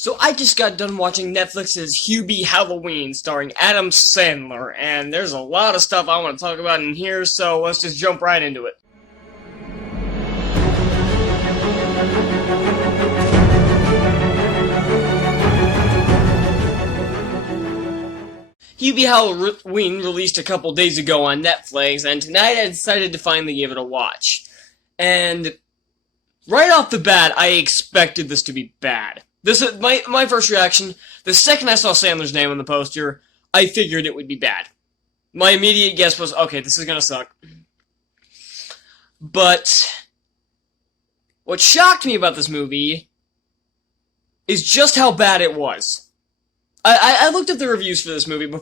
So I just got done watching Netflix's Hubie Halloween starring Adam Sandler, and there's a lot of stuff I want to talk about in here, so let's just jump right into it. Hubie Halloween released a couple days ago on Netflix, and tonight I decided to finally give it a watch. And right off the bat, I expected this to be bad. This is my first reaction. The second I saw Sandler's name on the poster, I figured it would be bad. My immediate guess was, okay, this is gonna suck. But what shocked me about this movie is just how bad it was. I looked at the reviews for this movie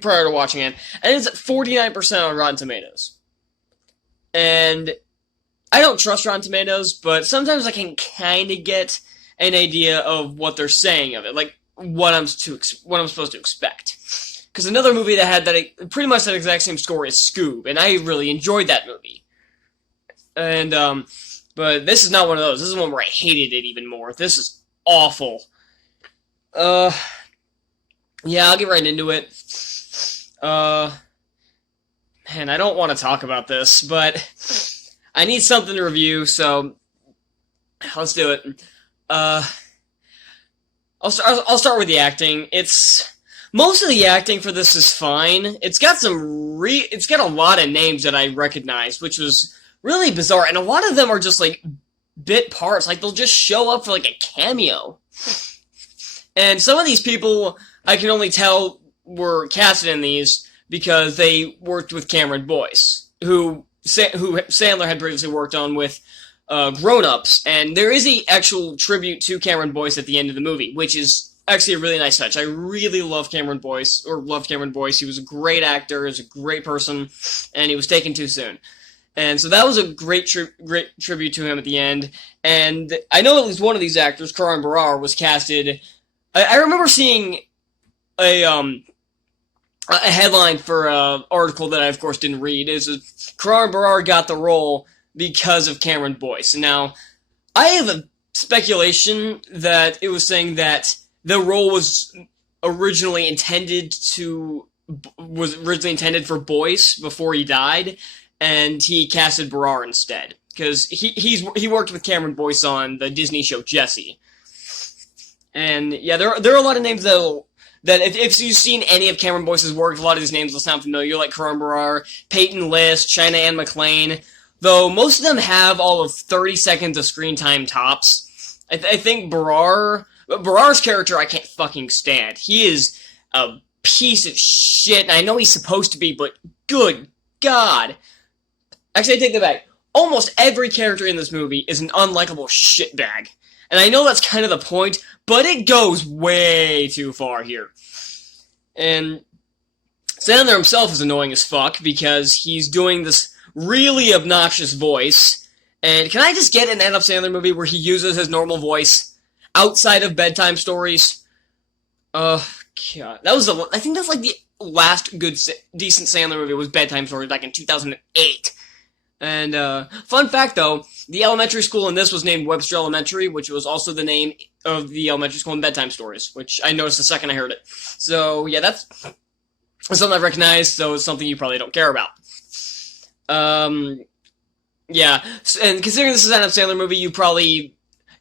prior to watching it, and it's at 49% on Rotten Tomatoes. And I don't trust Rotten Tomatoes, but sometimes I can kind of get an idea of what they're saying of it, like what I'm supposed to expect. Because another movie that had pretty much that exact same score is Scoob, and I really enjoyed that movie. And but this is not one of those. This is one where I hated it even more. This is awful. Yeah, I'll get right into it. Man, I don't want to talk about this, but I need something to review, so let's do it. I'll start with the acting. Most of the acting for this is fine. It's got a lot of names that I recognize, which was really bizarre, and a lot of them are just like bit parts. Like they'll just show up for like a cameo. And some of these people I can only tell were casted in these because they worked with Cameron Boyce, who Sandler had previously worked on with Grown Ups, and there is an actual tribute to Cameron Boyce at the end of the movie, which is actually a really nice touch. I really loved Cameron Boyce. He was a great actor, he was a great person, and he was taken too soon. And so that was a great tribute to him at the end. And I know at least one of these actors, Karan Barar, was casted. I remember seeing a headline for an article that I, of course, didn't read. Is Karan Barar got the role because of Cameron Boyce. Now, I have a speculation that it was saying that the role was originally intended for Boyce before he died, and he casted Barar instead. Because he worked with Cameron Boyce on the Disney show Jessie. And yeah, there are a lot of names that if you've seen any of Cameron Boyce's work, a lot of these names will sound familiar, like Karan Barar, Peyton List, China Ann McClain, though most of them have all of 30 seconds of screen time tops. I think Barar's character I can't fucking stand. He is a piece of shit, and I know he's supposed to be, but good God. Actually, I take that back. Almost every character in this movie is an unlikable shitbag. And I know that's kind of the point, but it goes way too far here. And Sandler himself is annoying as fuck because he's doing this really obnoxious voice. And can I just get an Adam Sandler movie where he uses his normal voice outside of bedtime stories? God. I think that's like the last good, decent Sandler movie was Bedtime Stories back in 2008. And, fun fact though, the elementary school in this was named Webster Elementary, which was also the name of the elementary school in Bedtime Stories, which I noticed the second I heard it. So, yeah, that's something I've recognized, so it's something you probably don't care about. Yeah, and considering this is an Adam Sandler movie, you'd probably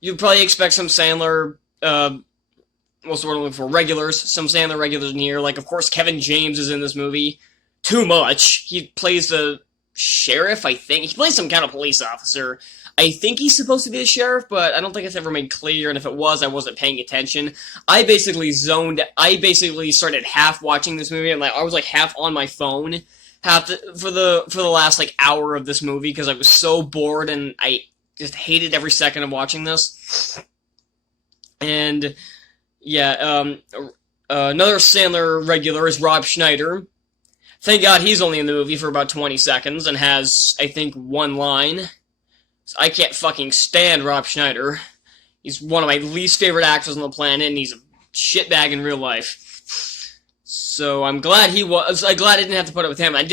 expect some Sandler, what's the word I'm looking for, regulars, some Sandler regulars in here, like, of course, Kevin James is in this movie. Too much. He plays the sheriff, I think. He plays some kind of police officer. I think he's supposed to be the sheriff, but I don't think it's ever made clear, and if it was, I wasn't paying attention. I basically started half watching this movie, and I was like half on my phone for the last like hour of this movie, because I was so bored, and I just hated every second of watching this. And yeah, another Sandler regular is Rob Schneider. Thank God he's only in the movie for about 20 seconds and has, I think, one line. I can't fucking stand Rob Schneider. He's one of my least favorite actors on the planet, and he's a shitbag in real life. So I'm glad I didn't have to put up with him. A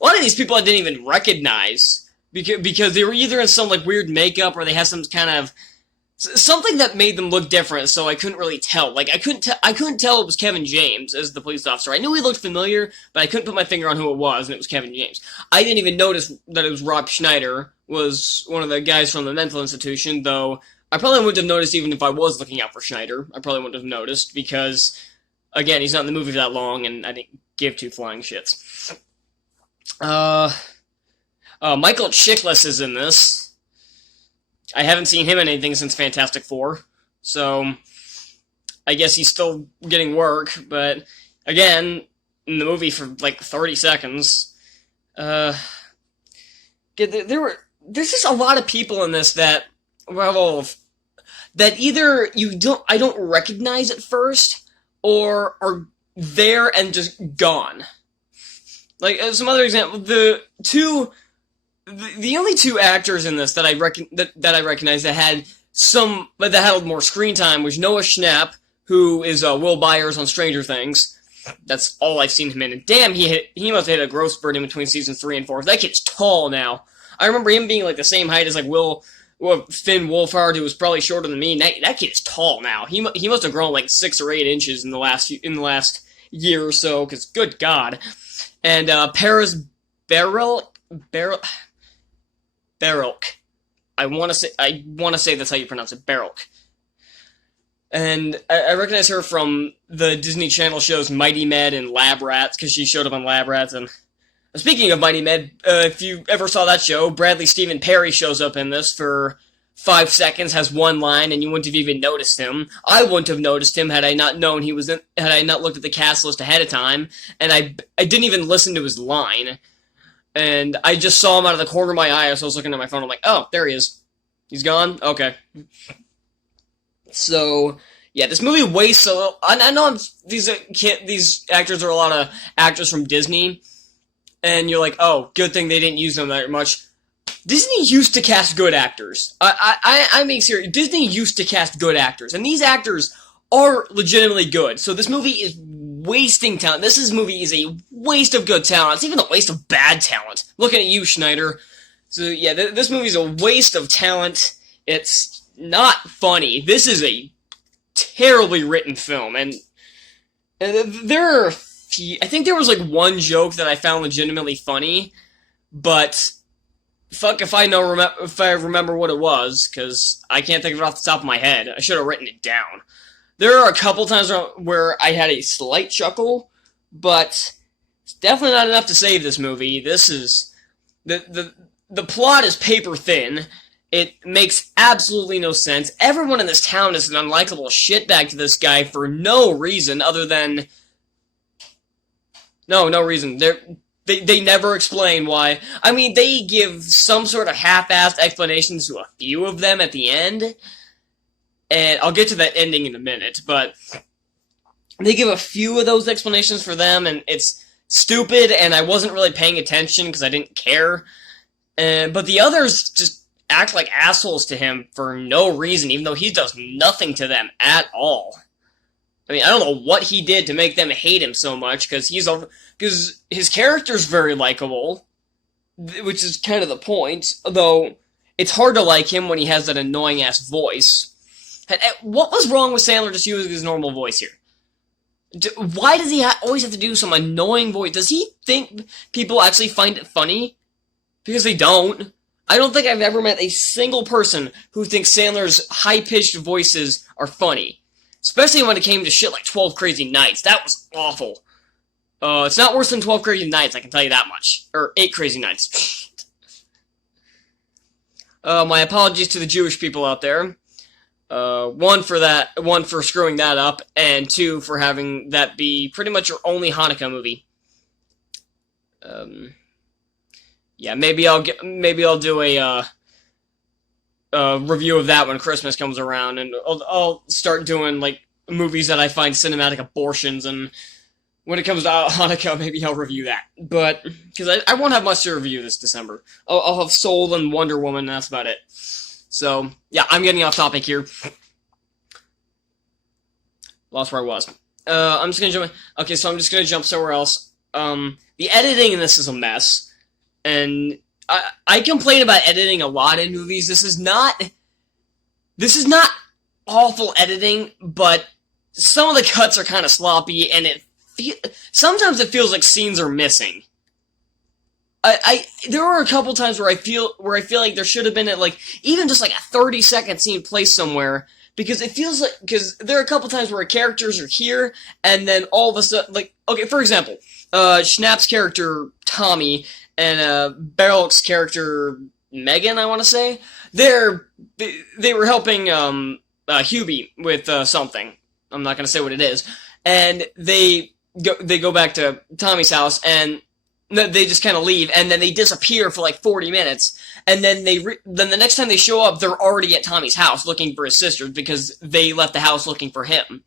lot of these people I didn't even recognize because they were either in some like weird makeup or they have some kind of something that made them look different, so I couldn't really tell. Like, I couldn't tell it was Kevin James as the police officer. I knew he looked familiar, but I couldn't put my finger on who it was, and it was Kevin James. I didn't even notice that it was Rob Schneider, was one of the guys from the mental institution, though I probably wouldn't have noticed even if I was looking out for Schneider. I probably wouldn't have noticed, because, again, he's not in the movie that long, and I didn't give two flying shits. Michael Chiklis is in this. I haven't seen him in anything since Fantastic Four, so I guess he's still getting work, but again, in the movie for like 30 seconds, there's just a lot of people in this that, well, that either I don't recognize at first, or are there and just gone. Like, some other example, the only two actors in this that I recognize that had more screen time was Noah Schnapp, who is Will Byers on Stranger Things. That's all I've seen him in. And damn, he must have hit a growth spurt in between seasons 3 and 4. That kid's tall now. I remember him being like the same height as like Finn Wolfhard, who was probably shorter than me. That kid is tall now. He must have grown like 6 or 8 inches in the last year or so. Because good God. And Paris Barrelk. I want to say that's how you pronounce it, Barrelk. And I recognize her from the Disney Channel shows Mighty Med and Lab Rats, because she showed up on Lab Rats. And speaking of Mighty Med, if you ever saw that show, Bradley Stephen Perry shows up in this for 5 seconds, has one line, and you wouldn't have even noticed him. I wouldn't have noticed him had I not known he was in, had I not looked at the cast list ahead of time, and I didn't even listen to his line. And I just saw him out of the corner of my eye as I was looking at my phone. I'm like, oh, there he is. He's gone? Okay. So, yeah, this movie wastes a little... I know these actors are a lot of actors from Disney, and you're like, oh, good thing they didn't use them that much. Disney used to cast good actors. I mean, seriously, Disney used to cast good actors, and these actors are legitimately good. So this movie is wasting talent. This movie is a waste of good talent. It's even a waste of bad talent. Looking at you, Schneider. So yeah, this movie's a waste of talent. It's not funny. This is a terribly written film, and there are I think there was like one joke that I found legitimately funny, but fuck if I remember what it was, because I can't think of it off the top of my head. I should have written it down. There are a couple times where I had a slight chuckle, but it's definitely not enough to save this movie. This is... The plot is paper thin. It makes absolutely no sense. Everyone in this town is an unlikable shitbag to this guy for no reason other than... No reason. They never explain why. I mean, they give some sort of half-assed explanations to a few of them at the end. And I'll get to that ending in a minute, but they give a few of those explanations for them, and it's stupid, and I wasn't really paying attention because I didn't care. But the others just act like assholes to him for no reason, even though he does nothing to them at all. I mean, I don't know what he did to make them hate him so much, because his character's very likable, which is kind of the point, though it's hard to like him when he has that annoying-ass voice. What was wrong with Sandler just using his normal voice here? Why does he always have to do some annoying voice? Does he think people actually find it funny? Because they don't. I don't think I've ever met a single person who thinks Sandler's high-pitched voices are funny. Especially when it came to shit like 12 Crazy Nights. That was awful. It's not worse than 12 Crazy Nights, I can tell you that much. Or 8 Crazy Nights. My apologies to the Jewish people out there. One for screwing that up, and 2 for having that be pretty much your only Hanukkah movie. Yeah, maybe I'll do a review of that when Christmas comes around, and I'll start doing like movies that I find cinematic abortions, and when it comes to Hanukkah, maybe I'll review that. But because I won't have much to review this December, I'll have Soul and Wonder Woman, and that's about it. So, yeah, I'm getting off topic here. Lost where I was. I'm just gonna jump... Okay, so I'm just gonna jump somewhere else. The editing in this is a mess. And I complain about editing a lot in movies. This is not... this is not awful editing, but some of the cuts are kind of sloppy, and sometimes it feels like scenes are missing. There were a couple times where I feel like there should have been even just like a 30-second scene placed somewhere, because it feels like, because there are a couple times where characters are here and then all of a sudden, okay, for example, Schnapp's character Tommy and Barrel's character Megan, I want to say, they were helping Hubie with something. I'm not going to say what it is, and they go back to Tommy's house, and they just kind of leave, and then they disappear for like 40 minutes, and then then the next time they show up, they're already at Tommy's house looking for his sisters, because they left the house looking for him.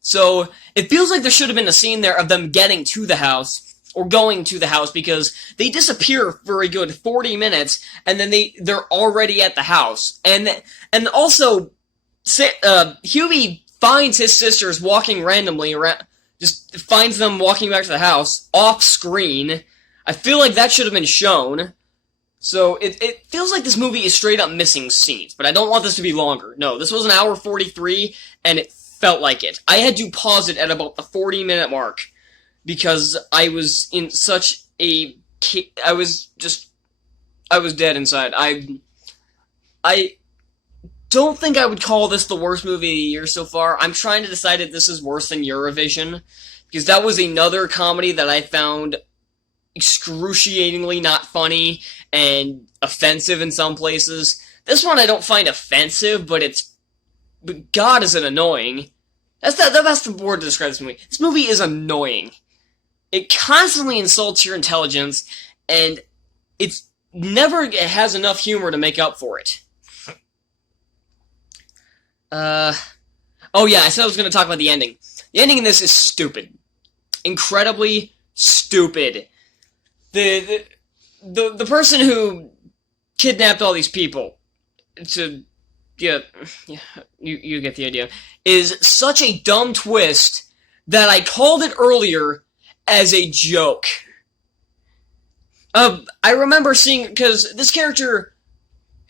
So it feels like there should have been a scene there of them getting to the house, or going to the house, because they disappear for a good 40 minutes, and then they're already at the house. And also, Hubie finds his sisters walking randomly around, just finds them walking back to the house, off screen. I feel like that should have been shown. So it feels like this movie is straight up missing scenes, but I don't want this to be longer. No, this was an hour 43, and it felt like it. I had to pause it at about the 40-minute mark, because I was in such a... I was dead inside. I don't think I would call this the worst movie of the year so far. I'm trying to decide if this is worse than Eurovision, because that was another comedy that I found excruciatingly not funny and offensive in some places. This one I don't find offensive, but God, is it annoying. That's the word to describe this movie. This movie is annoying. It constantly insults your intelligence, and it never has enough humor to make up for it. Oh yeah, I said I was going to talk about the ending. The ending in this is stupid. Incredibly stupid. The person who kidnapped all these people to... Yeah, you get the idea. Is such a dumb twist that I called it earlier as a joke. I remember seeing, because this character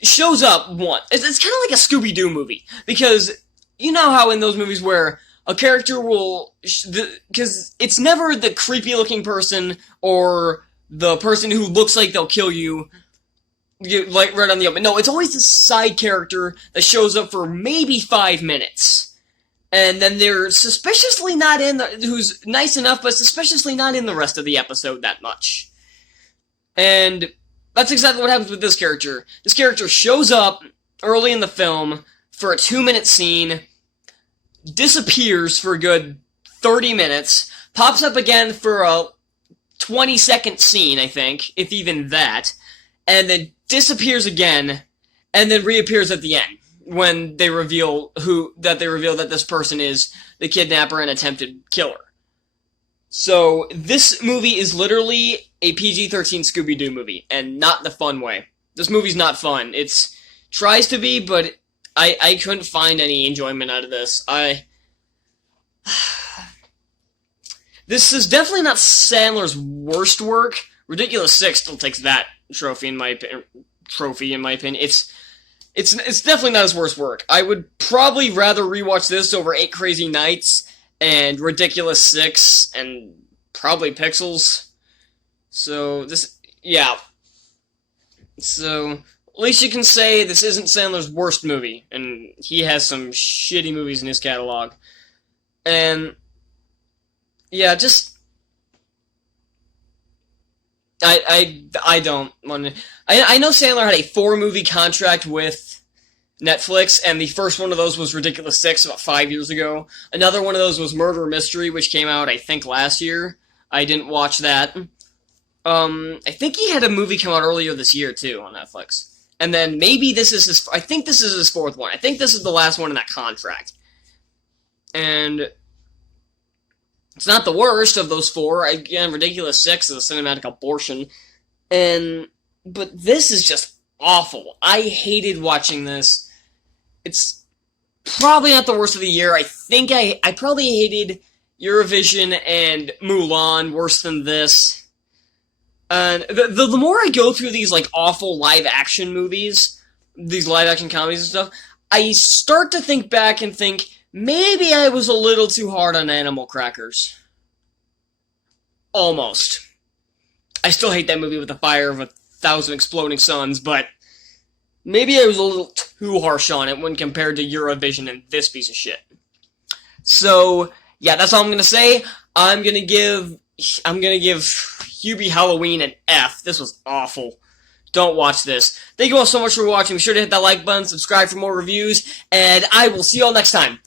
shows up once. It's kind of like a Scooby-Doo movie, because you know how in those movies where a character will, because it's never the creepy-looking person or the person who looks like they'll kill you, like right on the open. No, it's always the side character that shows up for maybe 5 minutes. And then they're suspiciously not who's nice enough, but suspiciously not in the rest of the episode that much. And that's exactly what happens with this character. This character shows up early in the film for a 2-minute scene, disappears for a good 30 minutes, pops up again for a 20-second scene, I think, if even that, and then disappears again, and then reappears at the end, when they reveal that this person is the kidnapper and attempted killer. So, this movie is literally a PG-13 Scooby-Doo movie, and not the fun way. This movie's not fun. It tries to be, but I couldn't find any enjoyment out of this. This is definitely not Sandler's worst work. Ridiculous Six still takes that trophy in my opinion. It's definitely not his worst work. I would probably rather rewatch this over 8 Crazy Nights and Ridiculous Six and probably Pixels. So yeah. So at least you can say this isn't Sandler's worst movie, and he has some shitty movies in his catalog. And yeah, just I don't want to... I know Sandler had a 4-movie contract with Netflix, and the first one of those was Ridiculous Six about 5 years ago. Another one of those was Murder Mystery, which came out, I think, last year. I didn't watch that. I think he had a movie come out earlier this year, too, on Netflix. And then maybe this is his... I think this is his 4th one. I think this is the last one in that contract. And it's not the worst of those 4. Again, Ridiculous Six is a cinematic abortion. But this is just awful. I hated watching this. It's probably not the worst of the year. I think I probably hated Eurovision and Mulan worse than this. And the more I go through these, like, awful live-action movies, these live-action comedies and stuff, I start to think back and think, maybe I was a little too hard on animal crackers. Almost. I still hate that movie with the fire of 1,000 exploding suns, but maybe I was a little too harsh on it when compared to Eurovision and this piece of shit. So, yeah, that's all I'm gonna say. I'm gonna give Hubie Halloween an F. This was awful. Don't watch this. Thank you all so much for watching. Be sure to hit that like button, subscribe for more reviews, and I will see you all next time.